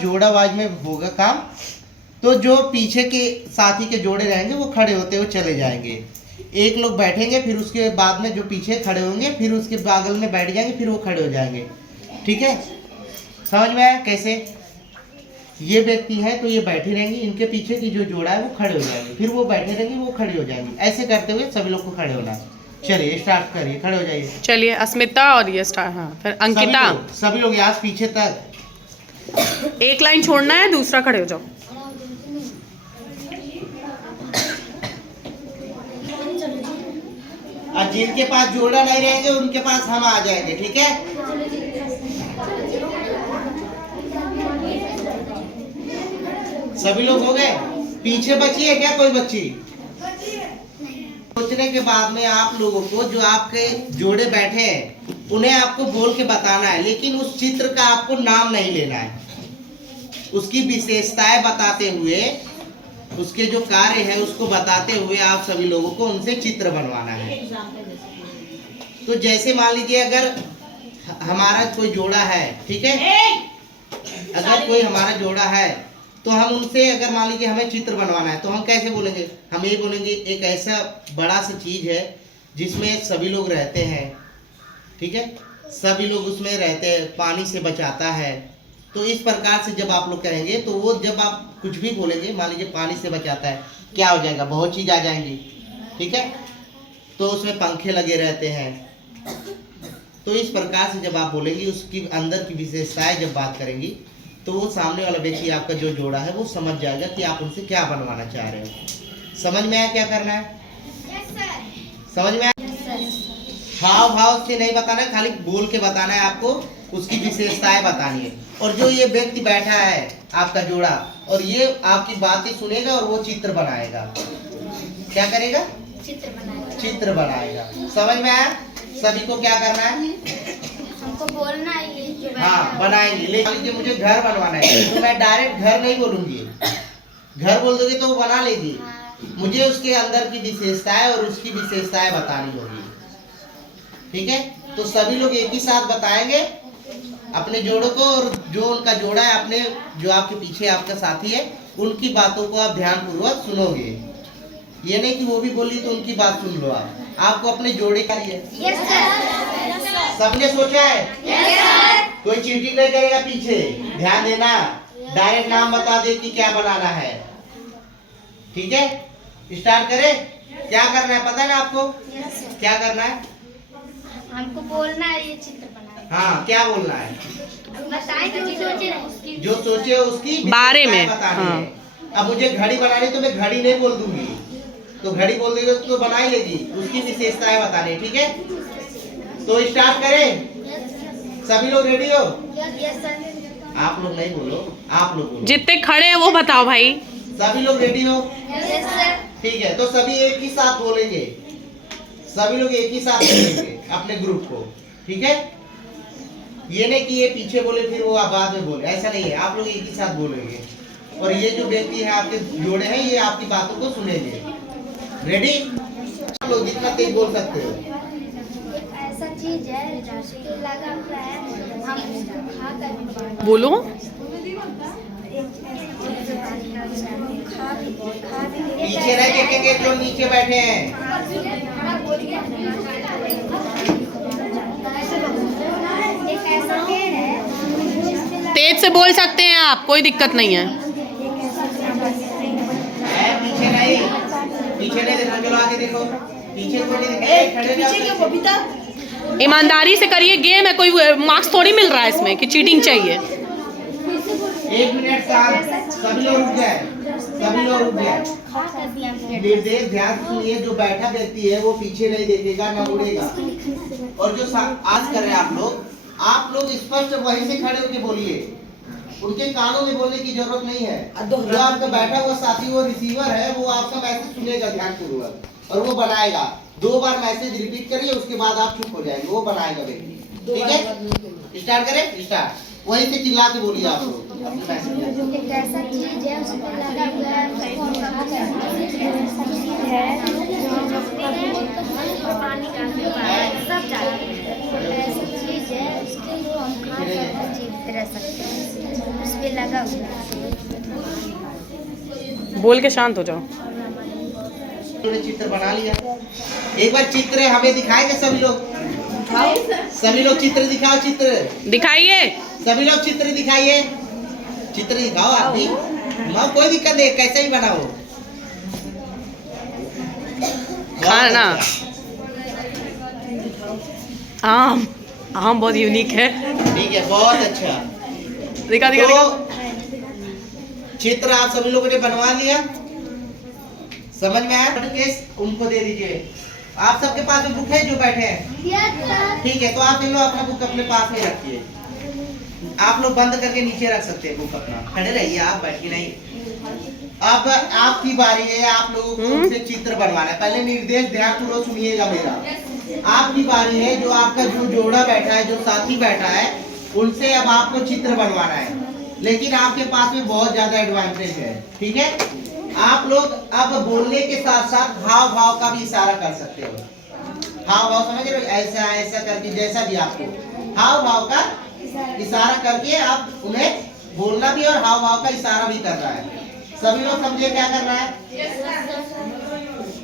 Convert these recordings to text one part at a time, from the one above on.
जोड़ा वाइज में होगा काम। तो जो पीछे के साथी के जोड़े रहेंगे वो खड़े होते हुए चले जाएंगे, एक लोग बैठेंगे, फिर उसके बाद में जो पीछे खड़े होंगे फिर उसके बगल में बैठ जाएंगे, फिर वो खड़े हो जाएंगे। ठीक है, समझ में आया कैसे? ये व्यक्ति है तो ये बैठे रहेंगे, इनके पीछे की जो जोड़ा है वो खड़े हो जाएंगे, फिर वो बैठे रहेंगे, वो खड़े हो जाएंगे। ऐसे करते हुए सभी लोग को खड़े होना है। चलिए स्टार्ट करिए, खड़े हो जाइए। चलिए अस्मिता और ये स्टार, हाँ फिर अंकिता। सभी लोग यहाँ से पीछे तक एक लाइन छोड़ना है, दूसरा खड़े हो जाओ। और जिनके पास जोड़ा नहीं रहेंगे उनके पास हम आ जाएंगे। ठीक है, सभी लोग हो गए? पीछे बची है क्या कोई बच्ची? सोचने के बाद में आप लोगों को जो आपके जोड़े बैठे हैं उन्हें आपको बोल के बताना है, लेकिन उस चित्र का आपको नाम नहीं लेना है। उसकी विशेषताएं बताते हुए, उसके जो कार्य है उसको बताते हुए आप सभी लोगों को उनसे चित्र बनवाना है। तो जैसे मान लीजिए अगर हमारा कोई जोड़ा है, ठीक है, अगर कोई हमारा जोड़ा है तो हम उनसे अगर मान लीजिए हमें चित्र बनवाना है तो हम कैसे बोलेंगे? हम ये बोलेंगे एक ऐसा बड़ा सा चीज है जिसमें सभी लोग रहते हैं, ठीक है, सभी लोग उसमें रहते हैं, पानी से बचाता है। तो इस प्रकार से जब आप लोग कहेंगे तो वो जब आप कुछ भी बोलेंगे, मान लीजिए पानी से बचाता है, क्या हो जाएगा? बहुत चीज आ जाएंगी। ठीक है, तो उसमें पंखे लगे रहते हैं। तो इस प्रकार से जब आप बोलेंगे, उसकी अंदर की विशेषताएं जब बात करेंगी तो वो सामने वाला व्यक्ति आपका जो जोड़ा है वो समझ जाएगा कि आप उनसे क्या बनवाना चाह रहे हो। समझ में आया क्या करना है? समझ में आया? हाव भाव से नहीं बताना है, खाली बोल के बताना है आपको, उसकी विशेषताएं बतानी है। और जो ये व्यक्ति बैठा है आपका जोड़ा, और ये आपकी बातें सुनेगा और वो चित्र बनाएगा। क्या करेगा? चित्र बनाएगा। समझ में आया? सभी को क्या करना है? हमको बोलना है ये जो हाँ, बनाएंगे। लेकिन मुझे घर बनवाना है तो मैं डायरेक्ट घर नहीं बोलूंगी, घर बोल दोगे तो वो बना लेगी। मुझे उसके अंदर की विशेषताएं और उसकी विशेषताएं बतानी होगी। ठीक है, तो सभी लोग एक ही साथ बताएंगे अपने जोड़ों को, और जो उनका जोड़ा है, अपने जो आपके पीछे आपका साथी है, उनकी बातों को आप ध्यानपूर्वक सुनोगे। ये नहीं कि वो भी बोली तो उनकी बात सुन लो। आपको अपने जोड़े का लिए सबने सोचा है? कोई चीटिंग नहीं करेगा पीछे, ध्यान देना। डायरेक्ट नाम बता दे कि क्या बनाना है। ठीक है, स्टार्ट करें। क्या करना है पता है ना आपको? क्या करना है? हमको बोलना है ये चित्र बनाना है। हाँ, क्या बोलना है? बताएं जो सोचे उसकी बारे में बतानी हाँ। है। अब मुझे घड़ी बनानी तो मैं घड़ी नहीं बोल दूंगी, तो घड़ी बोल देगी तो बना ही लेगी, उसकी विशेषताएं बतानी। ठीक है, तो स्टार्ट करें। सभी लोग रेडी हो? आप लोग नहीं बोलो, आप लोग बोलो। जितने खड़े हैं वो बताओ भाई। सभी लोग रेडी हो? ठीक है, तो सभी एक ही साथ बोलेंगे, सभी लोग एक ही साथ बोलेंगे अपने ग्रुप को। ठीक है, ये नहीं कि ये पीछे बोले फिर वो बाद में बोले, ऐसा नहीं है। आप लोग एक ही साथ बोलेंगे, और ये जो व्यक्ति है आपके जोड़े हैं ये आपकी बातों को सुनेंगे। रेडी? आप लोग जितना तेज बोल सकते हो। ऐसा चीज है जिसके लगा हुआ है, हम उसको खा कर बोलो। पीछे रह देखेंगे जो नीचे बैठे हैं। एक ऐसा पेड़ है, तेज से बोल सकते हैं आप, कोई दिक्कत नहीं है। पीछे नहीं, पीछे नहीं देखो, चलो आगे देखो। पीछे को नहीं देखो, ईमानदारी से करिए, गेम है, कोई मार्क्स थोड़ी मिल रहा है इसमें कि चीटिंग चाहिए। 1 मिनट शांत, सभी लोग रुक जाए, सभी लोग रुक जाए। निर्देश ध्यान सुनिए, जो बैठा व्यक्ति है वो पीछे नहीं देखेगा, ना मुड़ेगा। और जो आज कर रहे हैं आप लोग स्पष्ट वहीं से खड़े होकर बोलिए, उनके कानों में बोलने की जरूरत नहीं है। जो आपका बैठा हुआ साथी वो रिसीवर है, वो आपका मैसेज सुनेगा ध्यानपूर्वक और वो बनाएगा। 2 बार मैसेज रिपीट करिए, उसके बाद आप चुप हो जाएंगे, वो बनाएगा व्यक्ति। ठीक है, स्टार्ट करें। स्टार्ट, वहीं से चिल्ला के बोलिए आप लोग। एक ऐसा चीज है उसको लगा हुआ है, पानी का सब ऐसी चीज है उसके हम खा कर जीवित रह सकते हैं, उस पर लगा हुआ है। बोल के शांत हो जाओ। तूने चित्र बना लिया, एक बार चित्र हमें दिखाएंगे सभी लोग। सभी लोग चित्र दिखाओ, चित्र दिखाइए। सभी लोग चित्र दिखाइए, चित्र दिखाओ आप भी। हाँ कोई दिक्कत नहीं, कैसे भी बनाओ। खाना बहुत अच्छा। आम, आम बहुत यूनिक है। ठीक है, बहुत अच्छा। दिखा दिखा दिखा। तो चित्र आप सभी लोगों ने बनवा लिया, समझ में आया? केस उनको दे दीजिए। आप सबके पास में बुक है जो बैठे हैं? ठीक है, तो आप इन लोग अपना बुक अपने पास में रखिए। आप लोग बंद करके नीचे रख सकते हैं बुक अपना, खड़े रहिए आप, बैठिए नहीं। अब आपकी बारी है, आप लोगों को उनसे चित्र बनवाना है। पहले निर्देश ध्यानपूर्वक सुनिएगा मेरा। आपकी बारी है, जो आपका जो जोड़ा बैठा है, जो साथी बैठा है, उनसे अब आपको चित्र बनवाना है। लेकिन आपके पास में बहुत ज्यादा एडवांटेज है, ठीक है? आप लोग अब बोलने के साथ साथ हाव भाव का भी इशारा कर सकते हो। हाव भाव समझ रहे हो? ऐसा ऐसा करके, जैसा भी आपको हाव भाव का इशारा करके आप उन्हें बोलना भी और हाव भाव का इशारा भी कर रहा है। सभी लोग समझे क्या कर रहा है?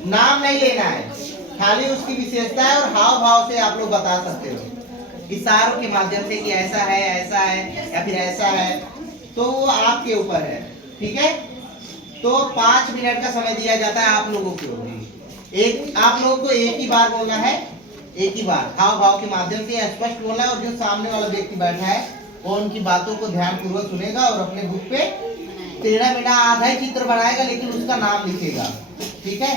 नाम नहीं लेना है, खाली उसकी विशेषता है और हाव भाव से आप लोग बता सकते हो, इशारों के माध्यम से कि ऐसा है या फिर ऐसा है। तो वो आपके ऊपर है, ठीक है? तो 5 मिनट का समय दिया जाता है आप लोगों को। आप लोगों को एक ही बार बोलना है, एक ही बार हाव भाव के माध्यम से स्पष्ट बोलना है। और जो सामने वाला व्यक्ति बैठा है वो उनकी बातों को ध्यानपूर्वक सुनेगा और अपने बुक पे टेढ़ा मेढ़ा आधा ही चित्र बनाएगा, लेकिन उसका नाम लिखेगा, ठीक है?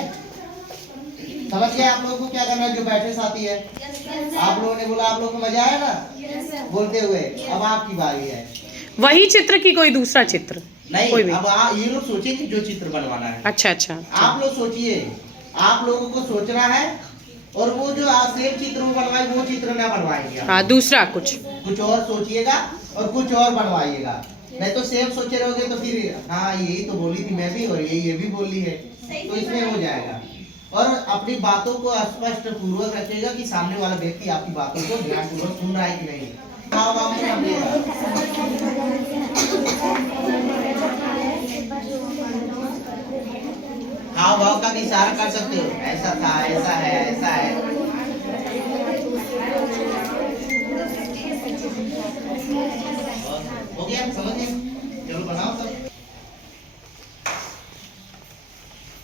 समझ गए आप लोगों को क्या करना है? जो बैठे साथी है, आप लोगों ने बोला, आप लोगों को मजा आया ना बोलते हुए? अब आपकी बारी है। वही चित्र की कोई दूसरा चित्र? नहीं, कोई भी। अब ये लोग सोचेंगे जो चित्र बनवाना है। अच्छा अच्छा। आप लोग सोचिए, आप लोगों को सोचना है, और वो जो सेम चित्र वो बनवाए वो चित्र ना बनवाएंगे। हाँ, दूसरा कुछ और सोचिएगा और कुछ और बनवाइएगा। नहीं तो सेम सोचे रहोगे तो फिर हाँ यही तो बोली थी मैं भी और ये भी बोली है, तो इसमें हो जाएगा। और अपनी बातों को स्पष्ट पूर्वक रखिएगा कि सामने वाला व्यक्ति आपकी बातों को ध्यानपूर्वक सुन रहा है कि नहीं। हाँ हाँ हाव भाव का भी इशारा कर सकते हो, ऐसा था, ऐसा है, ऐसा है। हो गया, समझ गए? चलो बनाओ सब।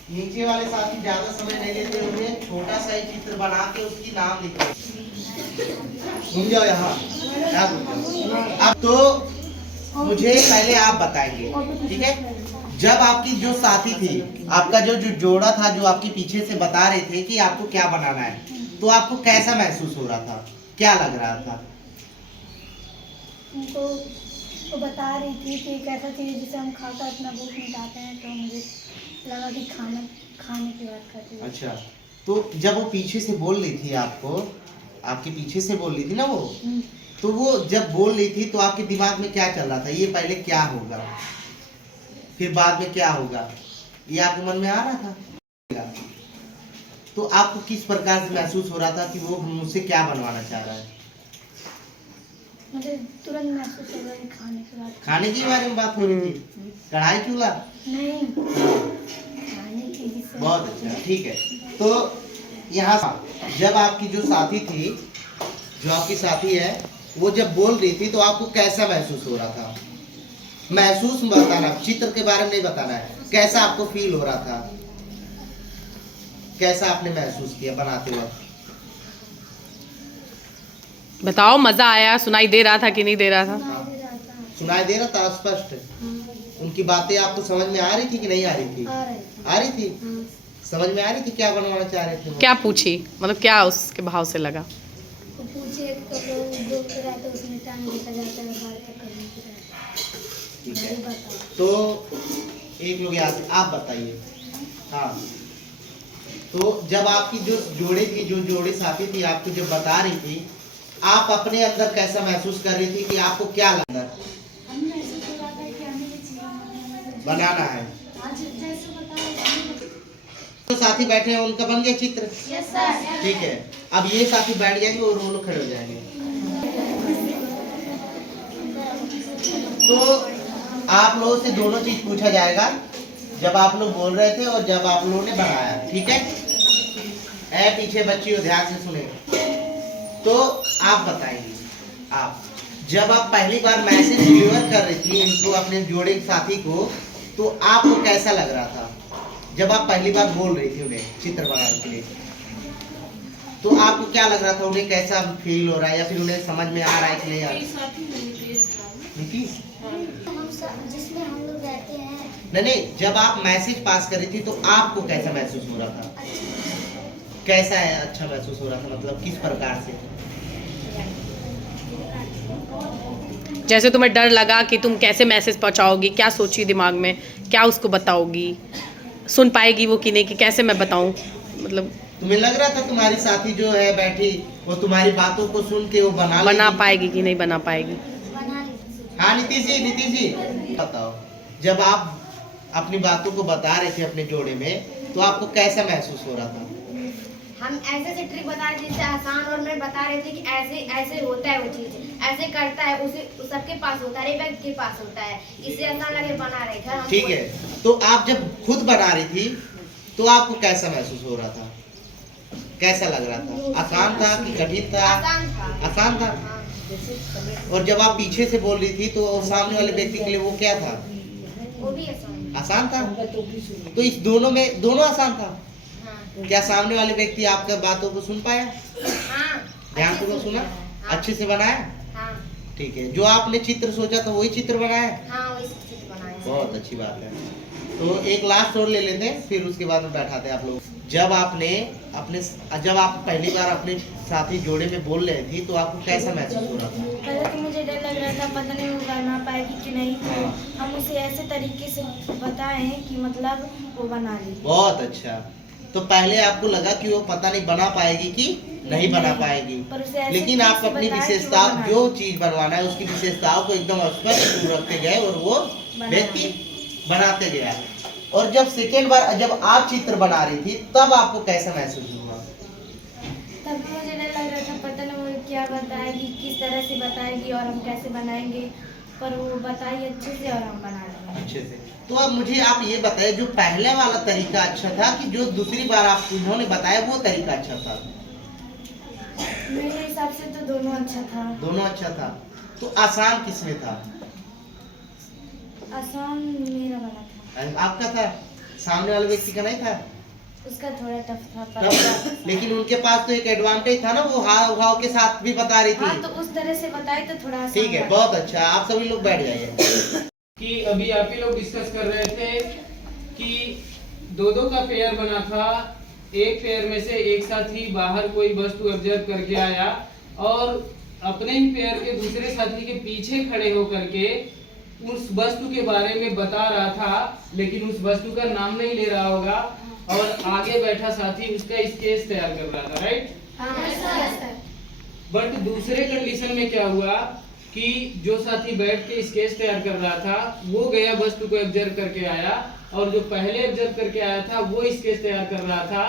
नीचे वाले साथी ज्यादा समय नहीं लेते हुए छोटा सा ही चित्र बना के उसकी नाम लिखो। घूम जाओ यहाँ, अब तो मुझे पहले आप बताएंगे, ठीक है? जब आपकी जो साथी थी, आपका जो जोड़ा था, जो आपके पीछे से बता रहे थे कि आपको क्या बनाना है, तो आपको कैसा महसूस हो रहा था, क्या लग रहा था? उनको वो बता रही थी कि एक ऐसा चीज़ जिसे हम खाकर अपना भूख मिटाते हैं, तो मुझे लगा कि खाने की बात कर रही है। अच्छा, तो जब वो पीछे से बोल रही थी आपको, आपके पीछे से बोल रही थी ना वो, तो वो जब बोल रही थी तो आपके दिमाग में क्या चल रहा था? ये पहले क्या होगा, फिर बाद में क्या होगा, ये आपके मन में आ रहा था? तो आपको किस प्रकार से महसूस हो रहा था कि वो मुझसे क्या बनवाना चाह रहा है? मुझे तुरंत महसूस हो रहा है खाने के बारे में बात हो रही थी, कढ़ाई चूल्हा नहीं, खाने की जिससे। बहुत अच्छा, ठीक है। तो यहाँ जब आपकी जो साथी थी, जो आपकी साथी है, वो जब बोल रही थी तो आपको कैसा महसूस हो रहा था? महसूस बताना, चित्र के बारे में नहीं बताना है। कैसा आपको फील हो रहा था, कैसा आपने महसूस किया बनाते वक्त? बताओ, मजा आया? सुनाई दे रहा था कि नहीं दे रहा था? सुनाई दे रहा था स्पष्ट? उनकी बातें आपको समझ में आ रही थी कि नहीं आ रही थी? आ रही थी। समझ में आ रही थी क्या बनवाना चाह रहे थे? क्या पूछी, मतलब क्या उसके भाव से लगा? पूछे तो उसमें टाइम लिखा जाता है, ठीक है, तो एक लोग याद आप बताइए। हाँ, तो जब आपकी जो जोड़े थी, जो जोड़े साथी थी, आपको जब बता रही थी, आप अपने अंदर कैसा महसूस कर रही थी कि आपको क्या लगता है बनाना है? तो साथी बैठे हैं, उनका बन गया चित्र? Yes sir. ठीक है, अब ये साथी बैठ जाएंगे और वो लोग खड़े हो जाएंगे। तो आप लोगों से दोनों चीज पूछा जाएगा, जब आप लोग बोल रहे थे और जब आप लोगों ने बनाया, ठीक है? पीछे बच्चियों ध्यान से सुने। तो आप बताएंगे, आप जब आप पहली बार मैसेज डिलीवर कर रही थी इनको अपने जोड़े के साथी को, तो आपको कैसा लग रहा था? जब आप पहली बार बोल रही थी उन्हें चित्र बनाने के लिए, तो आपको क्या लग रहा था? उन्हें कैसा फील हो रहा है, या फिर उन्हें समझ में आ रहा है कि नहीं आ रहा है? जिसमें हम लोग रहते हैं। नहीं, जब आप मैसेज पास कर रही थी तो आपको कैसा महसूस हो रहा था? कैसा है अच्छा महसूस हो रहा था, मतलब किस प्रकार से? जैसे तुम्हें डर लगा कि तुम कैसे मैसेज पहुंचाओगी, क्या सोची दिमाग में, क्या उसको बताओगी, सुन पाएगी वो कि नहीं, कि कैसे मैं बताऊं, मतलब तुम्हें लग रहा था तुम्हारी साथी जो है बैठी, वो तुम्हारी बातों को सुन के वो बना लेगी? पाएगी कि नहीं बना पाएगी? हाँ नीतीश जी बताओ, जब आप अपनी बातों को बता रहे थे अपने जोड़े में, तो आपको कैसा महसूस हो रहा था? हम ऐसे ट्रिक बता रहे थे जिससे आसान, और मैं बता रहे थे कि ऐसे ऐसे होता है, वो चीज ऐसे करता है, उसे सबके पास होता है, व्यक्ति के पास होता है, इससे आसान लगे बना रहे थे। ठीक है, तो आप जब खुद बना रही थी तो आपको कैसा महसूस हो रहा था? कैसा लग रहा था? आसान था कि कठिन था? आसान था। और जब आप पीछे से बोल रही थी तो सामने वाले व्यक्ति के लिए वो क्या था? वो भी आसान था। तो इस दोनों में दोनों आसान था। क्या सामने वाले व्यक्ति आपका बातों को सुन पाया? ध्यान पूर्वक सुना, अच्छे से बनाया? ठीक है, जो आपने चित्र सोचा था वही चित्र बनाया? बहुत अच्छी बात है। तो एक लास्ट और ले लेते हैं, फिर उसके बाद में बैठाते हैं आप लोग। जब आप पहली बार अपने साथी जोड़े में बोल रहे थी, तो आपको कैसा महसूस हो रहा था? पहले तो मुझे डर लग रहा था, पता नहीं वो बना पाएगी कि नहीं, तो हम उसे ऐसे तरीके से बताएं कि मतलब वो बना ले। बहुत अच्छा। तो पहले आपको लगा कि वो पता नहीं बना पाएगी कि नहीं बना पाएगी, लेकिन आप अपनी विशेषता, जो चीज बनवाना है उसकी विशेषताओं को एकदम स्पष्ट रखते गए और वो व्यक्ति बनाते गया। और जब सेकेंड बार जब आप चित्र बना रही थी, तब आपको कैसा महसूस हुआ? तब मुझे डर लग रहा था, पता नहीं वो क्या बताएगी, किस तरह से बताएगी और हम कैसे बनाएंगे, पर वो बताई अच्छे से और हम बना लेंगे अच्छे से। तो अब मुझे आप ये बताइए, जो पहले वाला तरीका अच्छा था कि जो दूसरी बार आप उन्होंने बताया वो तरीका अच्छा था? मेरे हिसाब से तो दोनों अच्छा था। दोनों अच्छा था। तो आसान किसमें था? आसान मेरा वाला था। आपका था, सामने वाले व्यक्ति का नहीं था? उसका थोड़ा टफ था, टफ, लेकिन उनके पास तो एक एडवांटेज था ना, वो हाव भाव के साथ भी बता रही थी। हाँ, तो उस तरह से बताई तो थोड़ा ठीक है, बहुत अच्छा। आप सभी लोग बैठ जाइए। कि अभी आप ही लोग डिस्कस कर रहे थे कि दो का पेयर बना था, एक पेयर में से एक साथी बाहर कोई वस्तु ऑब्जर्व करके आया और अपने ही पेयर के दूसरे साथी के पीछे खड़े होकर के उस वस्तु के बारे में बता रहा था, लेकिन उस वस्तु का नाम नहीं ले रहा होगा, और आगे बैठा साथी उसका स्केच तैयार कर रहा था, राइट? बट दूसरे कंडीशन में क्या हुआ कि जो साथी बैठ के स्केच तैयार कर रहा था वो गया वस्तु को ऑब्जर्व करके आया, और जो पहले ऑब्जर्व करके आया था वो स्केच तैयार कर रहा था।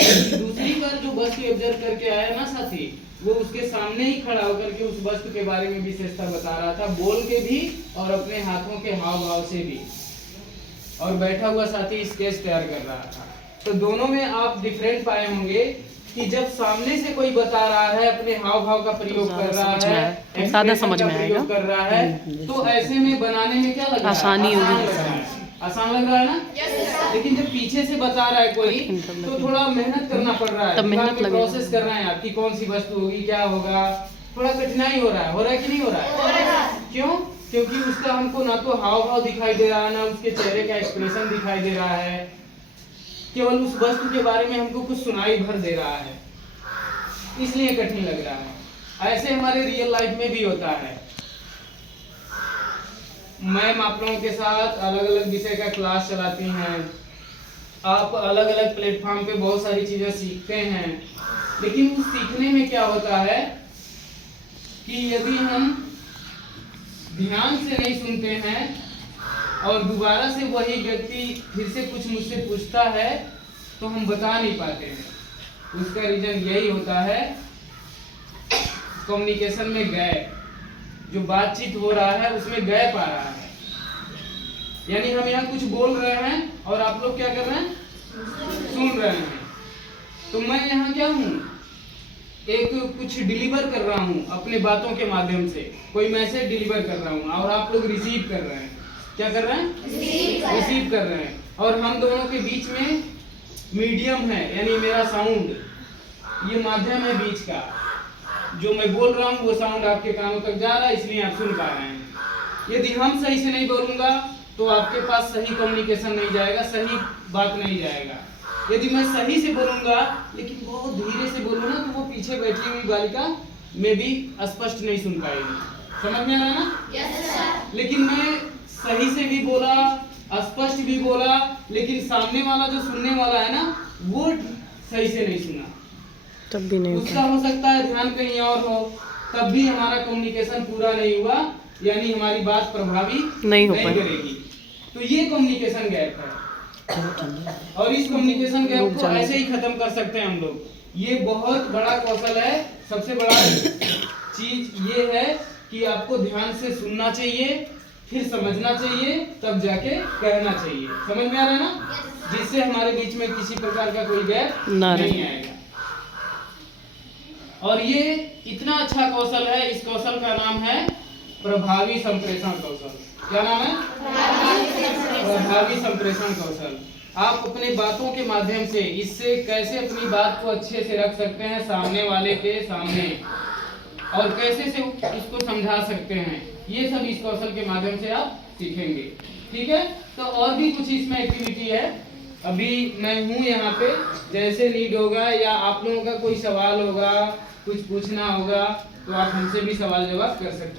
दूसरी बार जो वस्तु ऑब्जर्व करके आया ना साथी, वो उसके सामने ही खड़ा होकर के उस वस्तु के बारे में विशेषता बता रहा था, बोल के भी और अपने हाथों के हाव भाव से भी, और बैठा हुआ साथी स्केच तैयार कर रहा था। तो दोनों में आप डिफरेंट पाए होंगे कि जब सामने से कोई बता रहा है, अपने हाव भाव का प्रयोग कर रहा है, ज्यादा समझ में आएगा, कर रहा है, तो ऐसे में बनाने में क्या लग रहा है? आसानी होगी। आसान लग रहा है ना? लेकिन जब पीछे से बता रहा है कोई, तो थोड़ा मेहनत करना पड़ रहा है, तब मेहनत लगेगी, प्रोसेस करना है आपकी, कौन सी वस्तु होगी, क्या होगा, थोड़ा कठिनाई हो रहा है कि नहीं हो रहा है? क्यों? क्योंकि उसका हमको ना तो हाव भाव दिखाई दे रहा है, ना उसके चेहरे का एक्सप्रेशन दिखाई दे रहा है, केवल उस वस्तु के बारे में हमको कुछ सुनाई भर दे रहा है, इसलिए कठिन लग रहा है। ऐसे हमारे रियल लाइफ में भी होता है। मैम आप लोगों के साथ अलग अलग विषय का क्लास चलाती हैं, आप अलग अलग प्लेटफॉर्म पे बहुत सारी चीजें सीखते हैं, लेकिन उस सीखने में क्या होता है कि यदि हम ध्यान से नहीं सुनते हैं और दोबारा से वही व्यक्ति फिर से कुछ मुझसे पूछता है तो हम बता नहीं पाते हैं। उसका रीजन यही होता है कम्युनिकेशन में गैप। जो बातचीत हो रहा है उसमें गैप आ रहा है। यानी हम यहाँ कुछ बोल रहे हैं और आप लोग क्या कर रहे हैं, सुन रहे हैं। तो मैं यहाँ क्या हूँ, एक कुछ डिलीवर कर रहा हूँ अपने बातों के माध्यम से, कोई मैसेज डिलीवर कर रहा हूँ और आप लोग रिसीव कर रहे हैं। क्या कर रहे हैं, रिसीव कर रहे हैं। और हम दोनों के बीच में मीडियम है, यानी मेरा साउंड, ये माध्यम है बीच का। जो मैं बोल रहा हूँ वो साउंड आपके कानों तक जा रहा है, इसलिए आप सुन पा रहे हैं। यदि हम सही से नहीं बोलूंगा तो आपके पास सही कम्युनिकेशन नहीं जाएगा, सही बात नहीं जाएगा। यदि मैं सही से बोलूंगा लेकिन बहुत धीरे से बोलूँ ना, तो वो पीछे बैठी हुई बालिका में भी स्पष्ट नहीं सुन पाएगी। समझ में आ रहा है ना? Yes sir. लेकिन मैं सही से भी बोला, स्पष्ट भी बोला, लेकिन सामने वाला जो सुनने वाला है ना, वो सही से नहीं सुना, तब भी नहीं उसका होता। हो सकता है ध्यान कहीं और हो, तब भी हमारा कम्युनिकेशन पूरा नहीं हुआ, यानी हमारी बात प्रभावी नहीं हो पाई। करेगी। तो ये कम्युनिकेशन गैप है, और इस कम्युनिकेशन गैप को ऐसे ही खत्म कर सकते हैं हम लोग। ये बहुत बड़ा कौशल है। सबसे बड़ा चीज ये है कि आपको ध्यान से सुनना चाहिए, फिर समझना चाहिए, तब जाके कहना चाहिए। समझ में आ रहा है ना? जिससे हमारे बीच में किसी प्रकार का कोई गैप ना रहे। नहीं आएगा। और ये इतना अच्छा कौशल है, इस कौशल का नाम है प्रभावी संप्रेषण कौशल। क्या नाम है? प्रभावी संप्रेषण कौशल। आप अपने बातों के माध्यम से इससे कैसे अपनी बात को अच्छे से रख सकते हैं सामने वाले के सामने, और कैसे से उसको समझा सकते हैं, ये सब इस कौशल के माध्यम से आप सीखेंगे। ठीक है? तो और भी कुछ इसमें एक्टिविटी है। अभी मैं हूँ यहाँ पे, जैसे नीड होगा या आप लोगों का कोई सवाल होगा, कुछ पूछना होगा, तो आप हमसे भी सवाल जवाब कर सकते हैं।